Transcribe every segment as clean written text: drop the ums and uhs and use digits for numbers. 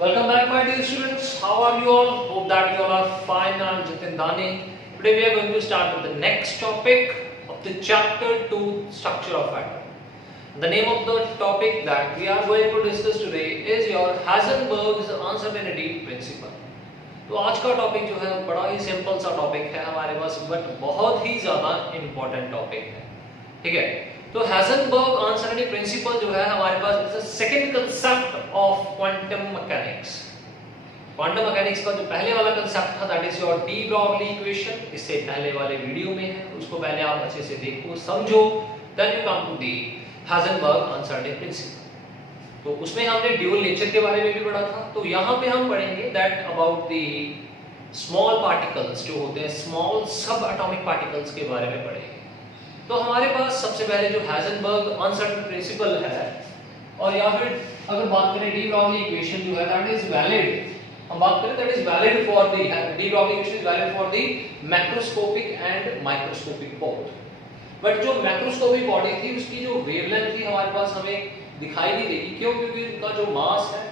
Welcome back, my dear students. How are you all? Hope that you all are fine. I'm Jitin Dani. Today we are going to start with the next topic of the chapter 2, structure of atom. The name of the topic that we are going to discuss today is your Heisenberg's uncertainty principle. तो आज का topic जो है बड़ा ही simple सा topic है हमारे पास, but बहुत ही ज़्यादा इम्पोर्टेंट टॉपिक है. ठीक है, तो हाइजेनबर्ग अनसर्टेनिटी प्रिंसिपल जो है हमारे पास is the second concept of quantum mechanics. Quantum mechanics का जो पहले वाला कांसेप्ट था that is your de Broglie equation, इससे पहले वाले वीडियो में है, उसको पहले आप अच्छे से देखो समझो, then you come to the Heisenberg uncertainty principle. तो उसमें हमने ड्यूअल नेचर के बारे में भी पढ़ा था. तो यहाँ पे हम पढ़ेंगे that about the small particles जो होते हैं, स्मॉल सब एटॉमिक पार्टिकल्स के बारे में पढ़ेंगे. तो हमारे पास सबसे पहले जो हाइजेनबर्ग अनसर्टेनिटी प्रिंसिपल है, और या फिर अगर बात करें डी ब्रॉगली इक्वेशन जो है दैट इज वैलिड, हम बात करें that is valid for the D Broglie equation is valid for the macroscopic and microscopic both. But जो मैक्रोस्कोपिक बॉडी थी उसकी जो वेवलेंथ थी हमारे पास हमें दिखाई नहीं देगी. क्यों? क्योंकि उनका जो मास है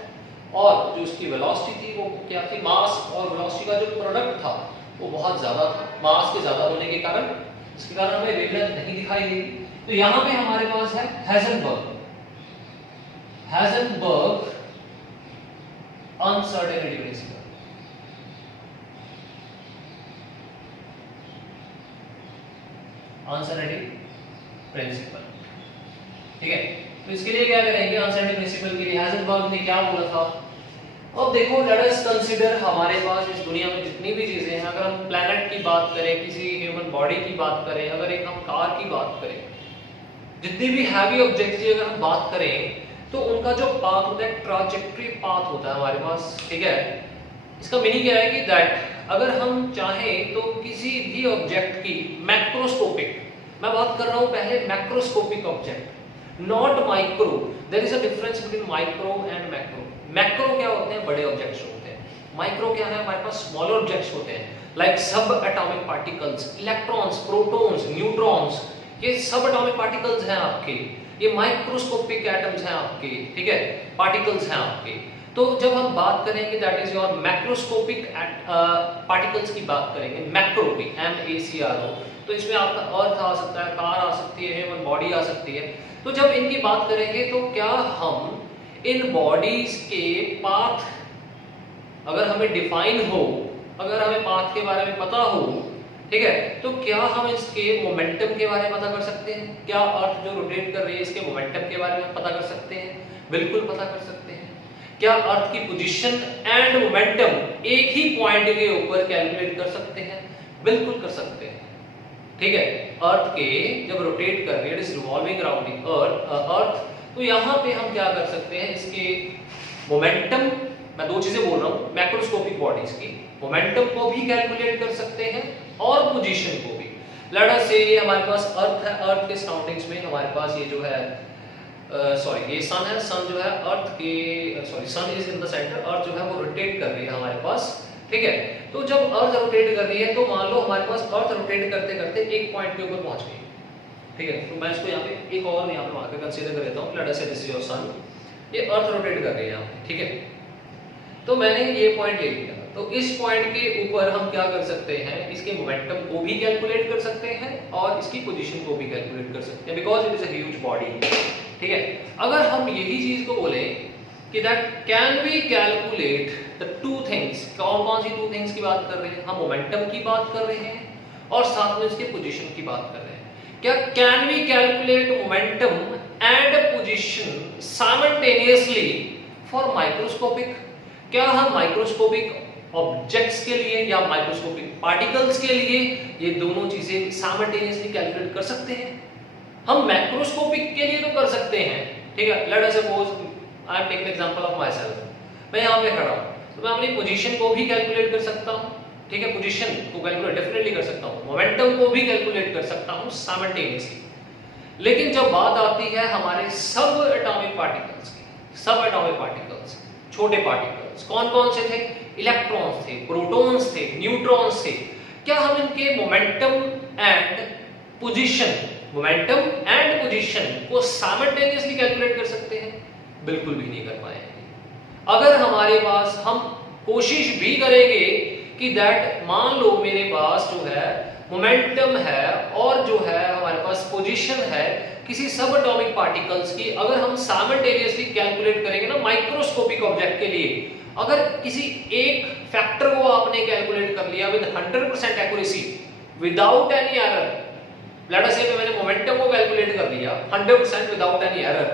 और जो उसकी वेलोसिटी थी वो क्या थी, मास और वेलोसिटी का जो प्रोडक्ट था वो बहुत ज्यादा था. मास के ज्यादा होने के कारण इसके कारण हमें वेवलेंथ नहीं दिखाई देगी. तो यहाँ पे हमारे पास है Heisenberg uncertainty principal. Uncertainty principle, ठीक है. तो इसके लिए क्या करेंगे, अनसर्टेनिटी प्रिंसिपल के लिए हाइजेनबर्ग ने क्या बोला था. अब देखो, लेट अस कंसीडर हमारे पास इस दुनिया में जितनी भी चीजें हैं, अगर हम प्लैनेट की बात करें, किसी ह्यूमन बॉडी की बात करें, अगर एक हम कार की बात करें, जितनी भी हैवी ऑब्जेक्ट्स की अगर हम बात करें, तो उनका जो पाथ होता है, ट्रैजेक्टरी पाथ होता है हमारे पास. ठीक है, इसका मीनिंग क्या है कि दैट अगर हम चाहें तो किसी भी ऑब्जेक्ट की मैक्रोस्कोपिक, मैं बात कर रहा हूं पहले macroscopic object, not micro. There is a difference between micro and macro. Macro क्या होते हैं, बड़े ऑब्जेक्ट्स होते हैं. माइक्रो क्या है, हमारे पास स्मॉलर ऑब्जेक्ट्स होते हैं, लाइक सब atomic particles, electrons, protons, neutrons. ये सब एटॉमिक पार्टिकल्स हैं आपके, ये माइक्रोस्कोपिक एटम्स हैं आपके. ठीक है, पार्टिकल्स हैं आपके. तो जब हम बात करेंगे that is your macroscopic particles की बात करेंगे, मैक्रो की MACRO, तो इसमें आपका अर्थ आ सकता है, कार आ सकती है, ह्यूमन बॉडी आ सकती है. तो जब इनकी बात करेंगे तो क्या हम इन बॉडीज के पाथ अगर हमें डिफाइन हो, अगर हमें पाथ के बारे में पता हो, ठीक है, तो क्या हम इसके मोमेंटम के बारे में पता कर सकते हैं? क्या अर्थ जो रोटेट कर रही है इसके मोमेंटम के बारे में पता कर सकते हैं? बिल्कुल पता कर सकते हैं. क्या अर्थ की पोजीशन एंड मोमेंटम एक ही पॉइंट के ऊपर कैलकुलेट कर सकते हैं? बिल्कुल कर सकते हैं. ठीक है, अर्थ के जब रोटेट कर रही है, it is revolving around the earth, तो यहाँ पे हम क्या कर सकते हैं, इसके मोमेंटम, मैं दो चीजें बोल रहा हूँ, मैक्रोस्कोपिक बॉडीज की मोमेंटम को भी कैलकुलेट कर सकते हैं और पोजीशन को भी. लेट अस से ये हमारे पास अर्थ है, अर्थ के सराउंडिंग्स में हमारे पास ये जो है ये सन है, सन जो है अर्थ के सन इज इन द सेंटर, अर्थ जो है वो रोटेट कर रही है हमारे पास. ठीक है, तो जब अर्थ रोटेट कर रही है तो मान लो हमारे पास अर्थ रोटेट करते करते एक पॉइंट के ऊपर पहुंच गई. ठीक है, तो मैं इसको यहाँ पे एक और यहाँ पे वहां पे कंसीडर कर लेता हूँ. लेट अस से दिस इज योर सन, ये अर्थ रोटेट कर रही है यहाँ पे. ठीक है, तो मैंने ये पॉइंट ले लिया. तो इस पॉइंट के ऊपर हम क्या कर सकते हैं, इसके मोमेंटम को भी कैलकुलेट कर सकते हैं और इसकी पोजीशन को भी कैलकुलेट कर सकते हैं, because it is a huge body. ठीक है, अगर हम यही चीज को बोले कि that can we calculate the two things, कौन कौन सी टू थिंग्स की बात कर रहे हैं हम? मोमेंटम की बात कर रहे हैं और साथ में इसके पोजीशन की बात कर रहे हैं. क्या can we calculate momentum and position simultaneously for microscopic? क्या हम माइक्रोस्कोपिक ऑब्जेक्ट्स के लिए या माइक्रोस्कोपिक पार्टिकल्स के लिए ये दोनों चीजें साइमल्टेनियसली कैलकुलेट कर सकते हैं? हम मैक्रोस्कोपिक के लिए तो कर सकते हैं. ठीक है, let us suppose I am taking example of my self. मैं यहाँ पे खड़ा हूँ तो मैं अपनी पोजीशन को भी कैलकुलेट कर सकता हूँ. ठीक है, पोजीशन को कैलकुलेट डेफिनेटली कर सकता हूँ, मोमेंटम को भी कैलकुलेट कर सकता हूँ साइमल्टेनियसली. लेकिन जब बात आती है हमारे सब एटॉमिक पार्टिकल्स की, सब एटॉमिक पार्टिकल्स, छोटे पार्टिकल्स कौन कौन से थे? इलेक्ट्रॉन्स थे, प्रोटॉन्स थे, न्यूट्रॉन्स थे. क्या हम इनके मोमेंटम एंड पोजीशन को साइमल्टेनियसली कैलकुलेट कर सकते हैं? बिल्कुल भी नहीं कर पाएंगे. अगर हमारे पास हम कोशिश भी करेंगे कि दैट मान लो मेरे पास जो है मोमेंटम है और जो है हमारे पास पोजीशन है किसी सब एटॉमिक पार्टिकल्स की, अगर हम साइमल्टेनियसली कैलकुलेट करेंगे ना माइक्रोस्कोपिक ऑब्जेक्ट के लिए, अगर किसी एक फैक्टर को आपने कैलकुलेट कर लिया with 100% accuracy without any error, let us से मैंने मोमेंटम को कैलकुलेट कर लिया 100% विदाउट एनी एरर,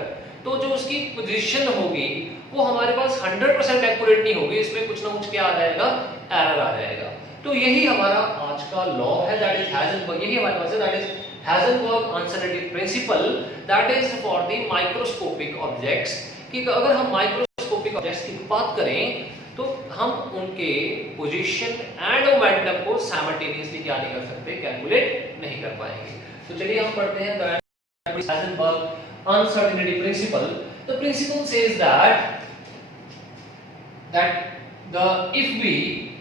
तो जो उसकी पोजीशन होगी वो हमारे पास 100% एक्यूरेट नहीं होगी, इसमें कुछ ना कुछ क्या आ जाएगा, एरर आ जाएगा। तो यही हमारा आज का लॉ है, दैट इज हाइजेनबर्ग, यही हमारे पास है, that is Heisenberg uncertainty principal, that is for the microscopic objects, कि अगर हम माइक्रोस्कोपिक ऑब्जेक्ट्स की बात करें तो हम उनके पोजीशन एंड मोमेंटम को साइमल्टेनियसली क्या नहीं कर सकते, कैलकुलेट नहीं कर पाएंगे। तो चलिए हम पढ़ते हैं that is Heisenberg uncertainty principle. The principle says that if we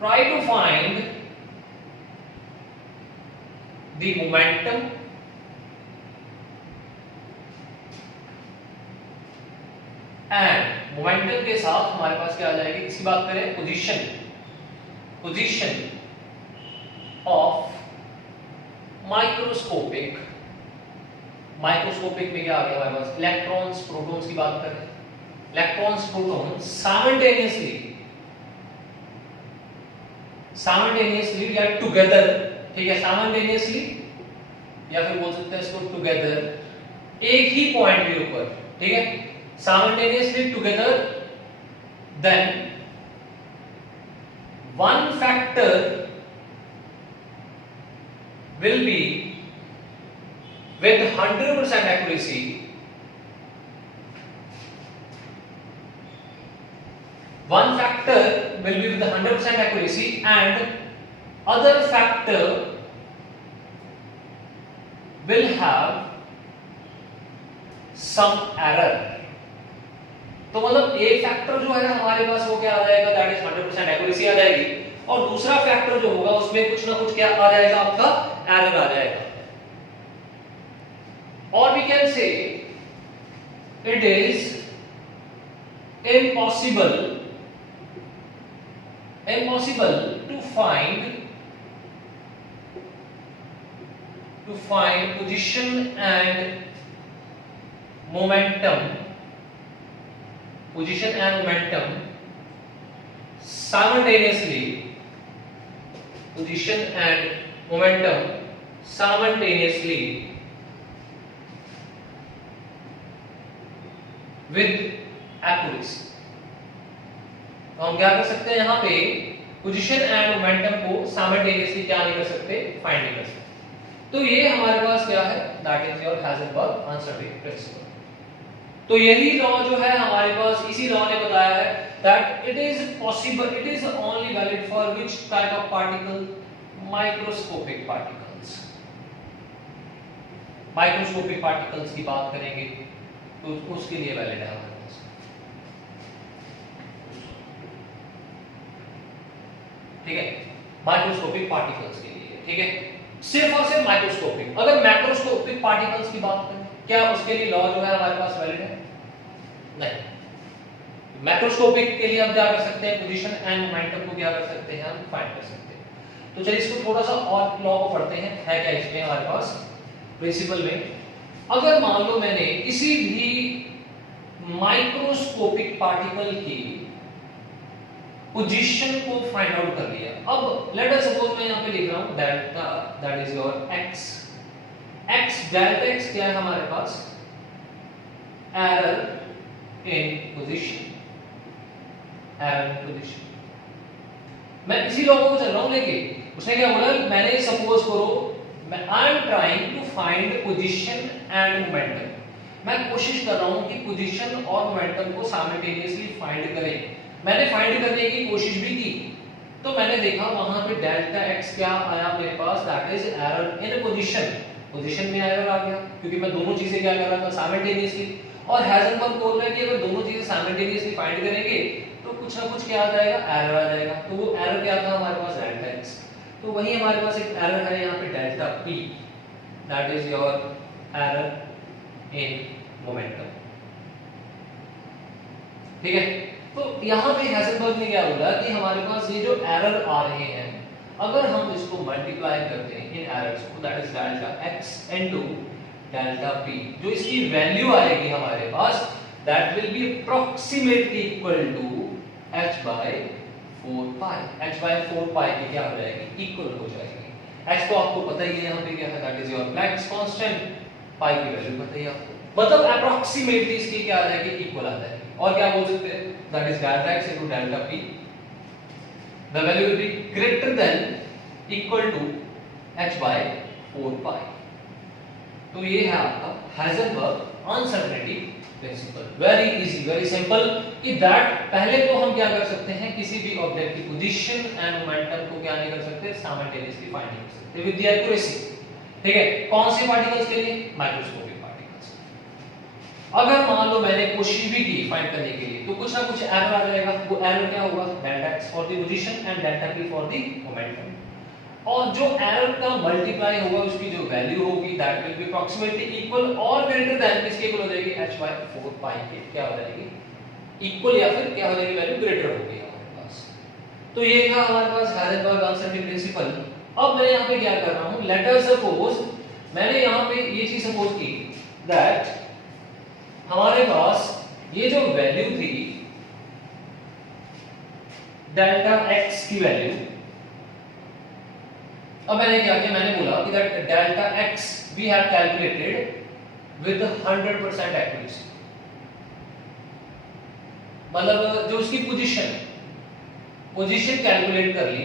try to find the momentum and momentum के साथ हमारे पास क्या आ जाएगी, इसकी बात करें पोजीशन ऑफ माइक्रोस्कोपिक में क्या आ गया हमारे पास, इलेक्ट्रॉन्स प्रोटॉन्स की बात करें, इलेक्ट्रॉन्स प्रोटॉन साइमल्टेनियसली या टुगेदर, ठीक है, साइमल्टेनियसली या फिर बोल सकते हैं इसको टुगेदर, एक ही पॉइंट के ऊपर, ठीक है, simultaneously together, then one factor will be with 100% accuracy one factor will be with 100% accuracy and other factor will have some error। तो मतलब एक फैक्टर जो है हमारे पास वो क्या आ जाएगा, दैट इज 100% एक्यूरेसी आ जाएगी, और दूसरा फैक्टर जो होगा उसमें कुछ ना कुछ क्या आ जाएगा, आपका एरर आ जाएगा। और we can say it is impossible to find position and momentum simultaneously, position and momentum simultaneously with accuracy। तो हम क्या कर सकते हैं, यहाँ पे पोजीशन एंड मोमेंटम को साइमल्टेनियसली क्या नहीं कर सकते, फाइंड नहीं कर सकते। तो ये हमारे पास क्या है, that is your Heisenberg uncertainty principle. तो यही लॉ जो है हमारे पास, इसी लॉ ने बताया है that it is possible, it is only valid for which type of particle, microscopic particles. Microscopic particles की बात करेंगे तो उसके लिए वैलिड है हमारे पास, ठीक है, माइक्रोस्कोपिक पार्टिकल्स के लिए, ठीक है, सिर्फ और सिर्फ माइक्रोस्कोपिक। अगर मैक्रोस्कोपिक पार्टिकल्स की बात करें, क्या उसके लिए लॉ जो है हमारे पास वैलिड है, नहीं। मैक्रोस्कोपिक के लिए हम क्या कर सकते हैं, पोजीशन एंड मोमेंटम को क्या कर सकते हैं, हम फाइंड कर सकते हैं। तो चलिए इसको थोड़ा सा और लॉ को पढ़ते हैं, है क्या इसमें हमारे पास प्रिंसिपल में। अगर मान लो मैंने किसी भी माइक्रोस्कोपिक पार्टिकल की पोजीशन को फाइंड आउट कर लिया, अब लेट अस सपोज मैं यहाँ पे लिख रहा हूँ delta, that is your x, delta x क्या है हमारे पास, एरर इन पोजीशन, मैं इसी लॉ को चल रहा हूँ लेके, उसने क्या बोला, मैंने सपोज करो I am trying to find position and momentum, मैं कोशिश कर रहा हूँ कि पोजीशन और मोमेंटम को साइमल्टेनियसली फाइंड करें। मैंने फाइंड करने की कोशिश भी की, तो मैंने देखा वहां पे डेल्टा एक्स क्या आया मेरे पास, that is error in position में एरर आ गया, क्योंकि मैं दोनों चीजें क्या कर रहा था, साइमल्टेनियसली। और हाइजेनबर्ग बोल रहा है कि अगर दोनों चीजें साइमल्टेनियसली फाइंड करेंगे तो कुछ ना कुछ क्या आ जाएगा, एरर आ जाएगा। तो वो एरर क्या था हमारे पास, डेल्टा एक्स। तो वही हमारे पास एक एरर है यहाँ पे delta P, that is your error in momentum. ठीक है। तो यहाँ पे हेज़नबर्ग ने क्या बोला कि हमारे पास ये जो एरर आ रहे हैं, अगर हम इसको मल्टीप्लाई करते हैं इन एरर्स को, that is delta x into delta p, जो इसकी वैल्यू आएगी हमारे पास, that will be approximately equal to h by 4 pi। h by 4 pi की क्या हो जाएगी, इक्वल हो जाएगी। h तो आपको पता ही है यहाँ पे क्या है, that is your Planck's constant, pi की वैल्यू पता ही आपको, मतलब अप्रॉक्सीमेटली इसकी क्या आ जाएगी, इक्वल आ जाएगी। और क्या बोल सकते हैं, that is delta x into delta p, the value will be greater than equal to h by 4 pi। तो ये है आपका Heisenberg uncertainty principle. Very easy, very simple कि दैट पहले तो हम क्या कर सकते हैं, किसी भी ऑब्जेक्ट की पोजीशन एंड मोमेंटम को क्या नहीं कर सकते, साइमल्टेनियसली फाइंड नहीं कर सकते विद द एक्यूरेसी। ठीक है, कौन से पार्टिकल्स के लिए, माइक्रोस्कोपिक पार्टिकल्स। अगर मान लो मैंने कोशिश भी की फाइंड करने के लिए, तो कुछ ना कुछ एरर आ जाएगा। वो एरर क्या होगा, delta x for the position and delta p for the momentum, और जो एरर का मल्टीप्लाई होगा उसकी जो वैल्यू होगी that will be approximately equal और ग्रेटर देन, किसके इक्वल हो जाएगी, h by 4 pi के क्या हो जाएगी, इक्वल, या फिर क्या हो जाएगी, वैल्यू ग्रेटर होगी हमारे पास। तो ये था हमारे पास हेज़नबर्ग अनसर्टेनिटी प्रिंसिपल। अब मैं यहाँ पे क्या कर रहा हूँ, लेट अस सपोज, मैंने यहाँ पे ये चीज सपोज की दैट हमारे पास ये जो वैल्यू थी डेल्टा x की वैल्यू, अब मैंने क्या किया, मैंने बोला कि that delta x we have calculated with 100% accuracy, मतलब जो उसकी पोजीशन कैलकुलेट कर ली,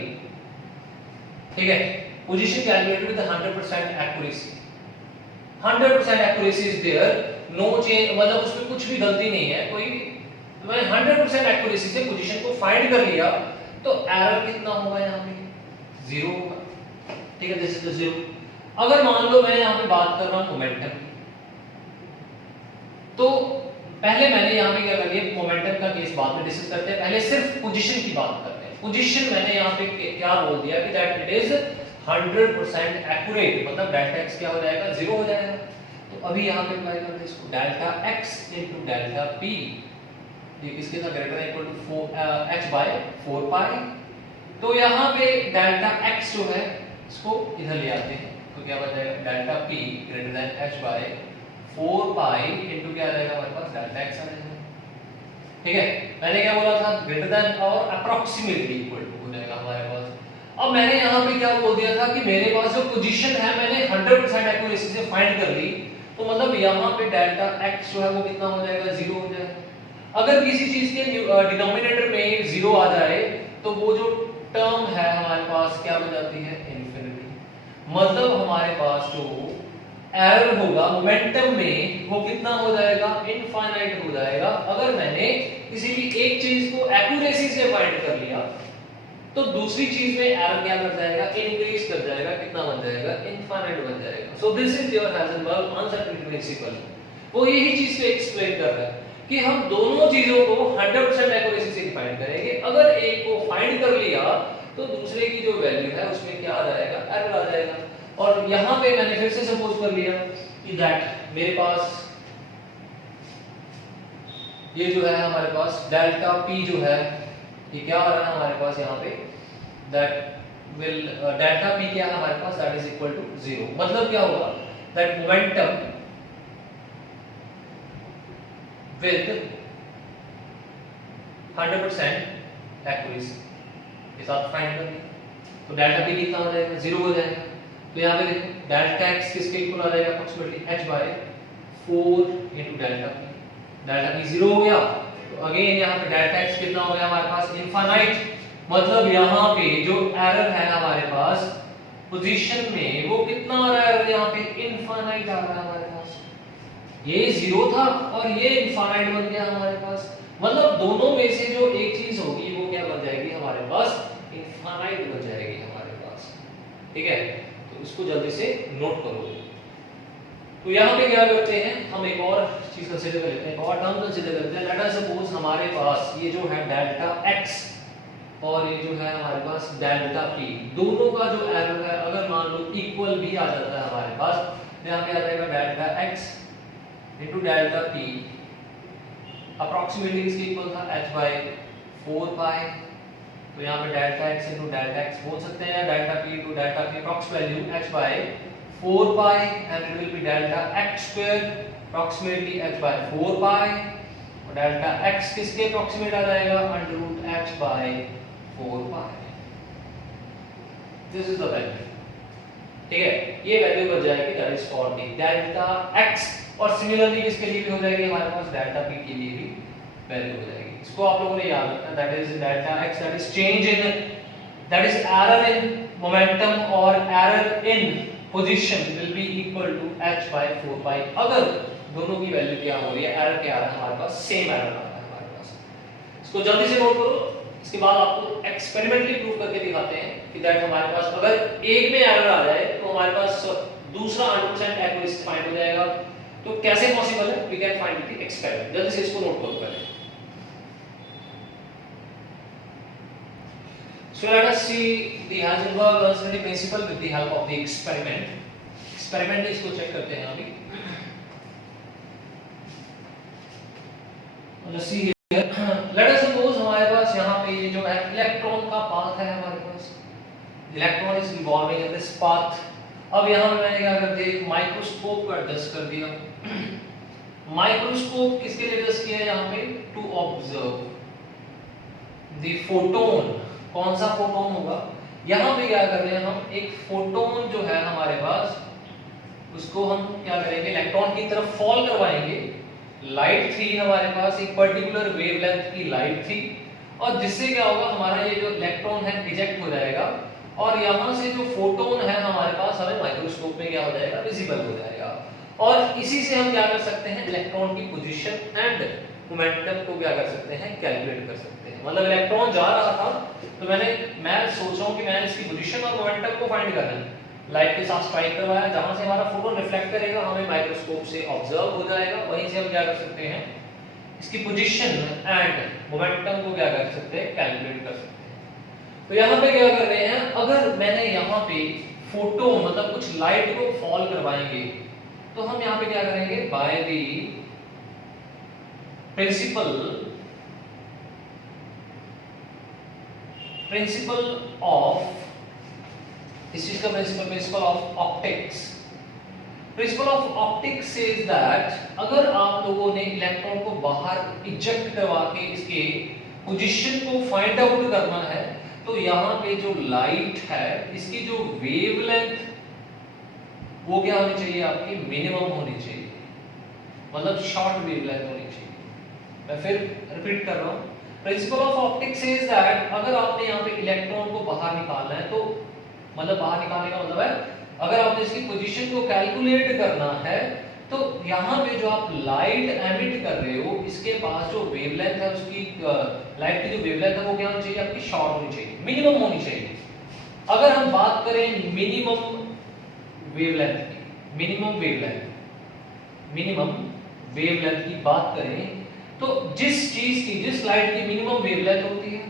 ठीक है, position calculated with 100% accuracy. 100% accuracy is there, no change, मतलब उसमें कुछ भी गलती नहीं है कोई। मैंने 100% एक्यूरेसी से पोजीशन को फाइंड कर लिया, तो एरर कितना होगा, यहाँ पे 0 होगा। ठीक है, दिस इज द 0। अगर मान लो मैं यहाँ पे बात कर रहा हूँ मोमेंटम, तो पहले मैंने यहाँ पे क्या कर लिया, मोमेंटम का केस बाद में डिस्कस करते हैं, पहले सिर्फ पोजीशन की बात करते हैं। पोजीशन मैंने यहाँ पे क्या बोल दिया कि दैट इट इज 100% एक्यूरेट, मतलब डेल्टा x क्या हो जाएगा, 0 हो जाएगा। तो अभी यहाँ पे अप्लाई करते हैं इसको, delta x into delta p, ये किसके साथ greater equal to h by 4 pi। तो यहाँ पे डेल्टा x जो है इसको इधर ले आते हैं, तो क्या बच जाएगा, delta p greater than h by 4 pi into क्या आ जाएगा हमारे पास, डेल्टा x आ जाएगा। ठीक है, मैंने क्या बोला था, ग्रेटर देन और अप्रॉक्सीमेटली इक्वल टू हो जाएगा हमारे पास। अब मैंने यहाँ पे क्या बोल दिया था कि मेरे पास जो पोजीशन है मैंने 100% एक्यूरेसी से फाइंड कर ली, तो मतलब यहाँ पे डेल्टा x जो है वो कितना हो जाएगा, 0 हो जाएगा। अगर किसी चीज के डिनोमिनेटर में 0 आ जाए, तो वो जो टर्म है हमारे पास क्या हो जाती है, इनफिनिटी। मतलब हमारे पास जो एरर होगा मोमेंटम में वो कितना हो जाएगा, इनफाइनाइट हो जाएगा। अगर मैंने किसी भी एक चीज को एक्यूरेसी से फाइंड कर लिया, तो दूसरी चीज में एरर क्या कर जाएगा, इंक्रीज कर जाएगा, कितना बन जाएगा, इनफाइनाइट बन जाएगा। So this is your Heisenberg uncertainty principle. वो यही चीज को एक्सप्लेन कर रहा है कि हम दोनों चीजों को 100% एक्यूरेसी से डिफाइन करेंगे। अगर एक को फाइंड कर लिया, तो दूसरे की जो वैल्यू है उसमें क्या आ जाएगा, एरर आ जाएगा। और यहाँ पे मैंने फिर से सपोज कर लिया कि दैट मेरे पास ये जो है हमारे पास डेल्टा p जो है, ये क्या आ रहा है हमारे पास यहाँ पे, दैट विल डेल्टा p क्या है हमारे पास, दैट इज इक्वल टू 0। मतलब क्या होगा, दैट मोमेंटम विद 100% एक्यूरेसी के साथ फाइंड कर लिया, तो डेल्टा p कितना हो जाएगा, 0 हो जाएगा। तो यहाँ पे देखो डेल्टा x किसके इक्वल आ जाएगा, approximately h by 4 into delta p। Delta p 0 हो गया, तो अगेन यहाँ पे डेल्टा x कितना हो गया हमारे पास, इनफाइनाइट। मतलब यहाँ पे जो एरर है हमारे पास पोजीशन में, वो कितना आ रहा है, यहाँ पे इनफाइनाइट आ रहा है हमारे पास। ये 0 था और ये इनफाइनाइट बन गया हमारे पास। मतलब दोनों में से जो एक चीज होगी वो क्या बन जाएगी हमारे पास, इनफाइनाइट बन जाएगी हमारे पास। ठीक है, तो इसको जल्दी से नोट करो। तो यहाँ पे क्या करते हैं, हम एक और चीज कंसीडर कर लेते हैं, और टर्म कंसीडर करते हैं। लेट अस सपोज हमारे पास ये जो है डेल्टा x और ये जो है हमारे पास डेल्टा p, दोनों का जो एरर है अगर मान लो इक्वल भी आ जाता है हमारे पास, तो यहाँ पे आ जाएगा delta x into delta p approximately किसके इक्वल था, h by 4 pi। तो यहाँ पे delta x into delta x बोल सकते हैं, या delta p into delta p, approx value h by 4 pi and it will be delta x square approximately h by 4 pi, और डेल्टा x किसके approximate आ जाएगा, under root h by 4 pi। This is the value, ठीक है, ये value बन जाएगी that is for the delta x, और सिमिलरली किसके लिए भी हो जाएगी हमारे पास, डेल्टा p के लिए भी वैल्यू हो जाएगी। इसको आप लोगों ने याद रखना, that is delta x, that is change in, that is error in momentum और error in position will be equal to h by 4 pi। अगर दोनों की वैल्यू क्या हो रही है, एरर क्या आ रहा है हमारे पास, सेम एरर आ रहा है हमारे पास। इसको जल्दी से नोट करो, इसके बाद आपको एक्सपेरिमेंटली प्रूव करके दिखाते हैं कि दैट हमारे पास अगर एक में एरर आ जाए तो हमारे पास दूसरा 100% एक्यूरेसी फाइंड हो जाएगा। तो कैसे पॉसिबल है, we can find the experiment. जल्दी से इसको नोट करो पहले। So let us see the Heisenberg uncertainty principle with the help of the experiment. Experiment में इसको चेक करते हैं अभी। Let's see here. Let us suppose हमारे पास यहाँ पे ये जो है इलेक्ट्रॉन का पाथ है हमारे पास, electron is revolving in this path. अब यहाँ पे मैंने क्या कर दिया, एक माइक्रोस्कोप को एडजस्ट कर दिया। माइक्रोस्कोप किसके लिए एडजस्ट किया है यहाँ पे, टू ऑब्जर्व द फोटोन। कौन सा फोटोन होगा, यहाँ पे क्या कर रहे हैं हम, एक फोटोन जो है हमारे पास उसको हम क्या करेंगे, इलेक्ट्रॉन की तरफ फॉल करवाएंगे। लाइट थी हमारे पास, एक पर्टिकुलर वेवलेंथ की लाइट थी, और जिससे क्या होगा, हमारा ये जो इलेक्ट्रॉन है रिजेक्ट हो जाएगा, और यहाँ से जो फोटोन है हमारे पास हमें माइक्रोस्कोप में क्या हो जाएगा, विजिबल हो जाएगा। और इसी से हम क्या कर सकते हैं, इलेक्ट्रॉन की पोजीशन एंड मोमेंटम को क्या कर सकते हैं, कैलकुलेट कर सकते हैं। मतलब इलेक्ट्रॉन जा रहा था तो मैं सोच रहा हूँ कि मैंने इसकी पोजीशन और मोमेंटम को फाइंड करना है, लाइट के साथ स्ट्राइक करवाया, जहां से हमारा फोटोन रिफ्लेक्ट करेगा हमें माइक्रोस्कोप से ऑब्जर्व हो जाएगा, वहीं से हम क्या कर सकते हैं, इसकी पोजीशन एंड मोमेंटम को क्या कर सकते हैं, कैलकुलेट कर सकते हैं। तो यहाँ पे क्या कर रहे हैं, अगर मैंने यहाँ पे फोटोन मतलब कुछ लाइट को फॉल करवाएंगे, तो हम यहाँ पे क्या करेंगे, बाय द प्रिंसिपल ऑफ, इस चीज का principle of optics. Principle of optics says that अगर आप लोगों ने इलेक्ट्रॉन को बाहर इजेक्ट करवा के इसके पोजीशन को फाइंड आउट करना है, तो यहाँ पे जो लाइट है इसकी जो वेवलेंथ वो क्या होनी चाहिए, आपकी मिनिमम होनी चाहिए, मतलब शॉर्ट वेवलेंथ होनी चाहिए। मैं फिर रिपीट कर रहा हूँ, principle of optics says that अगर आपने यहाँ पे इलेक्ट्रॉन को बाहर निकालना है, तो मतलब बाहर निकालने का मतलब है अगर आपने इसकी पोजीशन को कैलकुलेट करना है, तो यहाँ पे जो आप लाइट एमिट कर रहे हो इसके पास जो वेवलेंथ है, उसकी लाइट की जो वेवलेंथ है वो क्या होनी चाहिए, आपकी शॉर्ट होनी चाहिए, मिनिमम होनी चाहिए। अगर हम बात करें मिनिमम वेवलेंथ की, मिनिमम वेवलेंथ की बात करें, तो जिस लाइट की मिनिमम वेवलेंथ होती है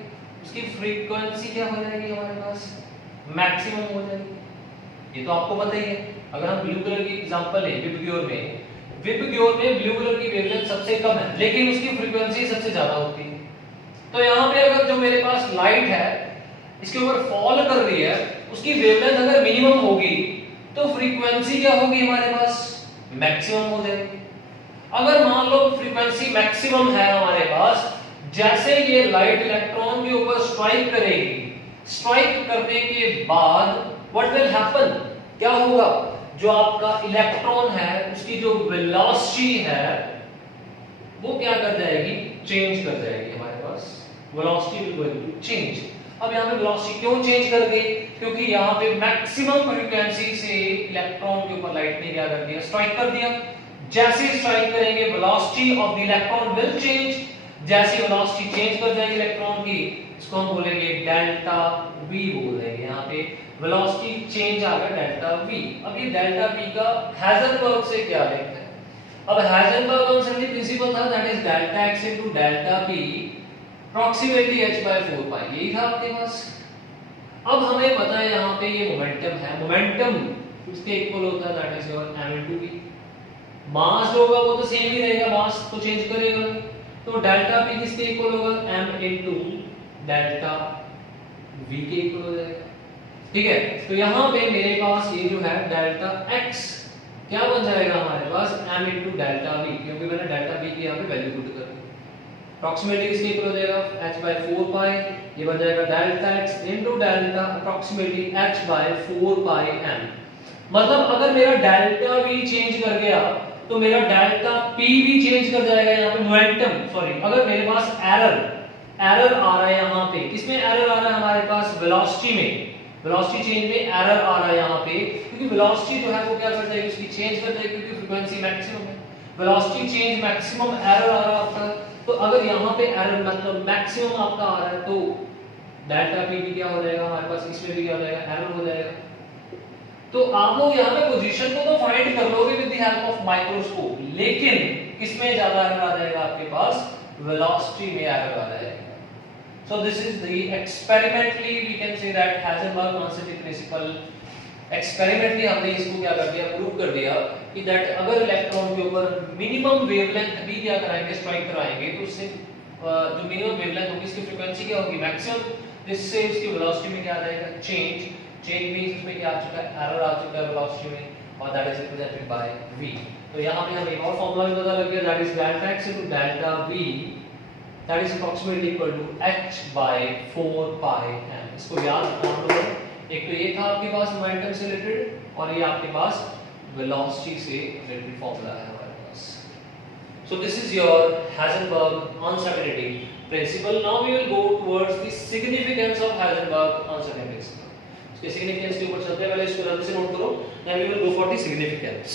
उसकी फ्रीक्वेंसी क्या हो जाएगी, हमारे पास मैक्सिमम हो जाएगी। ये तो आपको पता ही है। अगर हम ब्लू कलर की एग्जांपल लें, विबग्योर में ब्लू कलर की वेवलेंथ सबसे कम है, लेकिन उसकी फ्रीक्वेंसी सबसे ज्यादा होती है। तो यहाँ पे अगर जो मेरे पास लाइट है इसके ऊपर फॉल कर रही है, उसकी वेवलेंथ अगर मिनिमम होगी तो फ्रीक्वेंसी क्या होगी, हमारे पास मैक्सिमम हो जाएगी। अगर मान लो फ्रीक्वेंसी मैक्सिमम है हमारे पास, जैसे ये लाइट इलेक्ट्रॉन के ऊपर स्ट्राइक करेगी, स्ट्राइक करने के बाद व्हाट विल हैपन, क्या होगा, जो आपका इलेक्ट्रॉन है उसकी जो वेलोसिटी है वो क्या कर जाएगी, चेंज कर जाएगी। हमारे पास velocity will going to change. अब यहाँ पे वेलोसिटी क्यों चेंज कर गई, क्योंकि यहाँ पे मैक्सिमम फ्रीक्वेंसी से इलेक्ट्रॉन के ऊपर लाइट ने क्या कर दिया, स्ट्राइक कर दिया। जैसे स्ट्राइक करेंगे velocity of the electron will change, जैसे वेलोसिटी चेंज कर जाएगी इलेक्ट्रॉन की, इसको हम बोलेंगे डेल्टा v बोल देंगे। यहाँ पे वेलोसिटी चेंज आ गया डेल्टा v। अब ये डेल्टा v का हाइजेनबर्ग से क्या लिंक है, अब हाइजेनबर्ग अनसर्टेनिटी प्रिंसिपल था, that is delta x into delta p approximately h by 4 pi, यही था आपके पास। अब हमें पता है यहाँ पे ये मोमेंटम है, मोमेंटम इसके इक्वल होता है that is your m into v। मास होगा वो तो सेम ही रहेगा, मास तो चेंज करेगा, तो डेल्टा पी किसके इक्वल होगा, m इनटू डेल्टा v के इक्वल हो जाएगा। ठीक है, तो यहाँ पे मेरे पास ये जो है डेल्टा x क्या बन जाएगा हमारे पास m इनटू डेल्टा v, क्योंकि मैंने डेल्टा v की यहाँ पे वैल्यू पुट कर दी। अप्रॉक्सीमेटली किसके इक्वल हो जाएगा, h by 4 pi, ये बन जाएगा delta x into delta approximately h by 4 pi m। मतलब अगर मेरा डेल्टा v चेंज कर गया तो मेरा डेल्टा p भी चेंज कर जाएगा। यहाँ पे मोमेंटम सॉरी, अगर मेरे पास एरर आ रहा है यहाँ पे, किसमें एरर आ रहा है हमारे पास, वेलोसिटी में, वेलोसिटी चेंज में एरर आ रहा है यहाँ पे, क्योंकि वेलोसिटी जो है वो क्या कर जाएगी, उसकी चेंज कर जाएगी, क्योंकि फ्रीक्वेंसी मैक्सिमम है, वेलोसिटी चेंज मैक्सिमम, एरर आ रहा है आपका। तो अगर यहाँ पे एरर मतलब मैक्सिमम आपका आ रहा है तो डेल्टा पी भी क्या हो जाएगा हमारे पास, इसमें भी क्या हो जाएगा, एरर हो जाएगा। तो आप लोग यहाँ पे पोजीशन को तो फाइंड कर लोगे with the help of microscope, लेकिन किसमें ज्यादा एरर आ जाएगा आपके पास, वेलोसिटी में एरर आ जाएगा। So this is the experimentally we can say that Heisenberg uncertainty principle, experimentally हमने इसको क्या कर दिया, प्रूव कर दिया कि that अगर इलेक्ट्रॉन के ऊपर मिनिमम वेवलेंथ भी क्या कराएंगे, स्ट्राइक कराएंगे, तो उससे जो मिनिमम वेवलेंथ होगी इसकी फ्रीक्वेंसी क्या होगी, मैक्सिमम, जिससे उसकी वेलोसिटी में क्या आ जाएगा, चेंज मींस इसमें क्या आ चुका है, एरर आ चुका है वेलोसिटी में, और that is represented by v। तो यहाँ पे हमें एक और फार्मूला भी पता लग गया, that is delta x into delta v, that is approximately equal to h by 4 pi m। इसको याद रखना हम लोगों ने, एक तो ये था आपके पास मोमेंटम से रिलेटेड, और ये आपके पास वेलोसिटी से रिलेटेड फार्मूला है हमारे पास। So this is your Heisenberg uncertainty principle. Now we will go towards the significance of Heisenberg uncertainty principle. इसके significance के ऊपर चलते हैं, पहले इसको जल्दी से नोट करो, then we will go for the significance.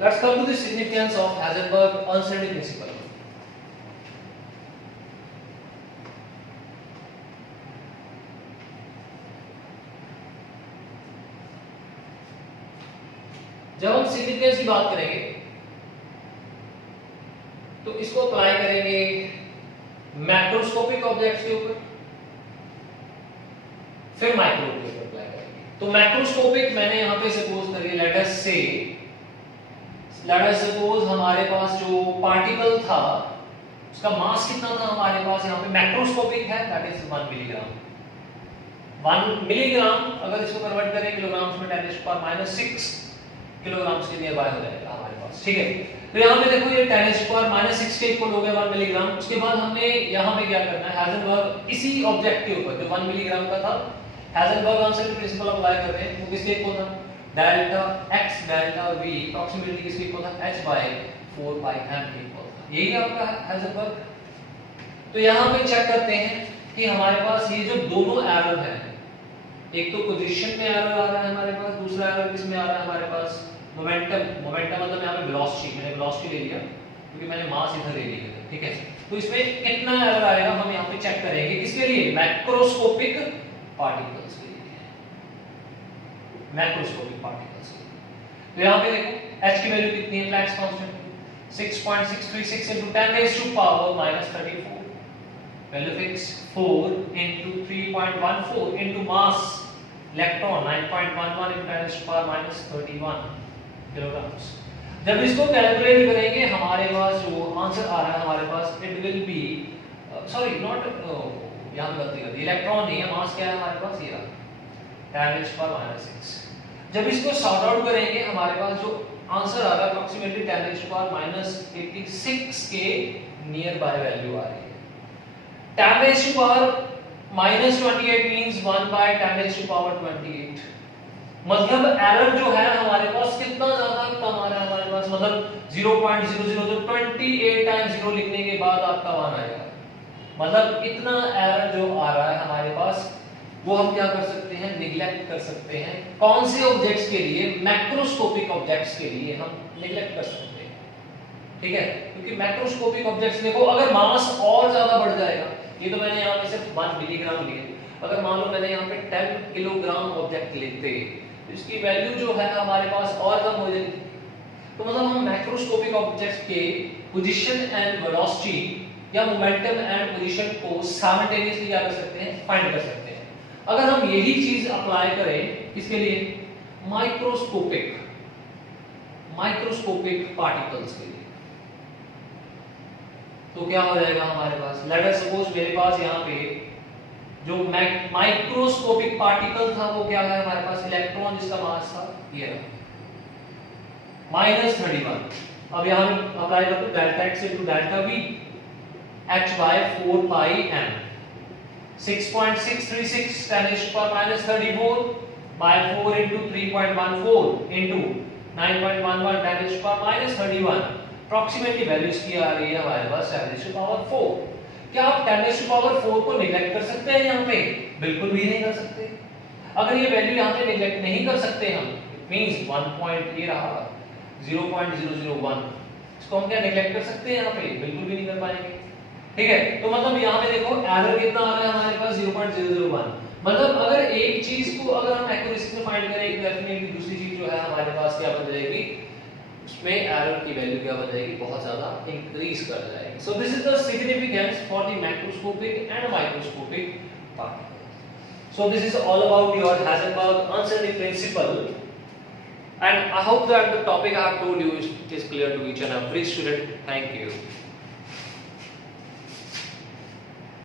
Let's come to the significance of Heisenberg uncertainty principle. जब हम सिग्निफिकेंस की बात करेंगे तो इसको अप्लाई करेंगे मैक्रोस्कोपिक ऑब्जेक्ट्स के ऊपर, फिर माइक्रो के ऊपर अप्लाई करेंगे। तो मैक्रोस्कोपिक मैंने यहां पे सपोज करिए लेट अस सपोज हमारे पास जो पार्टिकल था उसका मास कितना था हमारे पास, यहाँ पे मैक्रोस्कोपिक है दैट इज 1 मिलीग्राम। 1 मिलीग्राम अगर इसको कन्वर्ट करें किलोग्राम्स में 10⁻⁶ किलोग्राम्स के नियर बाय हो जाएगा हमारे पास। ठीक है, तो यहाँ पे देखो ये 10⁻⁶ के इक्वल हो गया 1 मिलीग्राम। उसके बाद हमने यहाँ पे क्या करना है, हाइजेनबर्ग इसी ऑब्जेक्ट के ऊपर जो 1 मिलीग्राम का था हाइजेनबर्ग अनसर्टेनिटी प्रिंसिपल अप्लाई कर रहे हैं, वो किसके इक्वल था, delta x delta v approximately किसके इक्वल था, h by 4 pi m के इक्वल था। यही आपका हाइजेनबर्ग। तो यहाँ पे चेक करते हैं कि हमारे पास ये जो दोनों एरर है, एक तो पोजीशन में एरर आ रहा है हमारे पास, दूसरा एरर किसमें आ रहा है हमारे पास, मोमेंटम मतलब यहाँ पे वेलोसिटी, मैंने वेलोसिटी ले लिया क्योंकि मैंने मास इधर ले लिया था। ठीक है, तो इसमें कितना एरर आएगा हम यहाँ पे चेक करेंगे, किसके लिए, मैक्रोस्कोपिक पार्टिकल्स के लिए, मैक्रोस्कोपिक पार्टिकल्स के लिए। तो यहाँ पे देखो h की वैल्यू कितनी है, Planck's constant 6.636 into 10 raised to power -34, value fix 4 into 3.14 into mass electron 9.11 into 10 raised to power -31 kilograms. जब इसको कैलकुलेट करेंगे हमारे पास जो आंसर आ रहा है हमारे पास, it will be sorry not, यहां पे गलती कर दी, इलेक्ट्रॉन नहीं है, मास क्या है हमारे पास, ये रहा 10⁻⁻⁶। जब इसको सॉर्ट आउट करेंगे हमारे पास जो आंसर आ रहा है अप्रॉक्सीमेटली 10⁻⁻86 के नियर बाय वैल्यू आ रही है। 10⁻⁻28 मींस 1/10⁻28, मतलब एरर जो है हमारे पास कितना ज्यादा कम आ रहा है हमारे पास, मतलब 0.00 जो 28 टाइम्स 0 लिखने के बाद आपका 1 आएगा, मतलब इतना एरर जो आ रहा है हमारे पास वो हम क्या कर सकते हैं, निगलेक्ट कर सकते हैं। कौन से ऑब्जेक्ट्स के लिए, मैक्रोस्कोपिक ऑब्जेक्ट्स के लिए हम निगलेक्ट कर सकते हैं। ठीक है, क्योंकि मैक्रोस्कोपिक ऑब्जेक्ट्स देखो अगर मास और ज्यादा बढ़ जाएगा, ये तो मैंने यहाँ पे सिर्फ 1 मिलीग्राम लिए, अगर मान लो मैंने यहाँ पे 10 किलोग्राम ऑब्जेक्ट लेते तो इसकी वैल्यू जो है हमारे पास और कम हो जाएगी। तो मतलब हम मैक्रोस्कोपिक ऑब्जेक्ट्स के पोजीशन एंड वेलोसिटी या मोमेंटम एंड पोजीशन को साइमल्टेनियसली क्या कर सकते हैं, फाइंड कर सकते हैं। अगर हम यही चीज अप्लाई करें किसके लिए, माइक्रोस्कोपिक पार्टिकल्स के लिए, तो क्या हो जाएगा हमारे पास, लेट अस सपोज मेरे पास यहाँ पे जो माइक्रोस्कोपिक पार्टिकल था वो क्या है हमारे पास, इलेक्ट्रॉन जिसका मास था ये -31। अब यहाँ अप्लाई करते हैं delta x into delta v h by 4 pi m 6.636 10⁻⁻34 by 4 into 3.14 into 9.11 10⁻31 approximately values की आ रही है हमारे पास 10⁻4। क्या आप 10⁻4 को निगलेक्ट कर सकते हैं यहाँ पे? बिल्कुल भी नहीं कर सकते। अगर ये वैल्यू यहाँ पे निगलेक्ट नहीं कर सकते हम, इट मींस 1 पॉइंट ये रहा 0.001, इसको हम क्या निगलेक्ट कर सकते हैं यहाँ पे? बिल्कुल भी नहीं कर पाएंगे। ठीक है, तो मतलब यहाँ पे देखो एरर कितना आ रहा है हमारे पास 0.001। मतलब अगर एक चीज को अगर हम एक्यूरेसी से फाइंड करें डेफिनेटली दूसरी चीज जो है हमारे पास क्या बन जाएगी, उसमें एरर की वैल्यू क्या बन जाएगी, बहुत ज्यादा इंक्रीज कर जाएगी। सो this is the significance for the macroscopic and microscopic particles. So this is all about your Heisenberg uncertainty principle, and I hope that the topic I have told you is clear to each and every student. Thank you.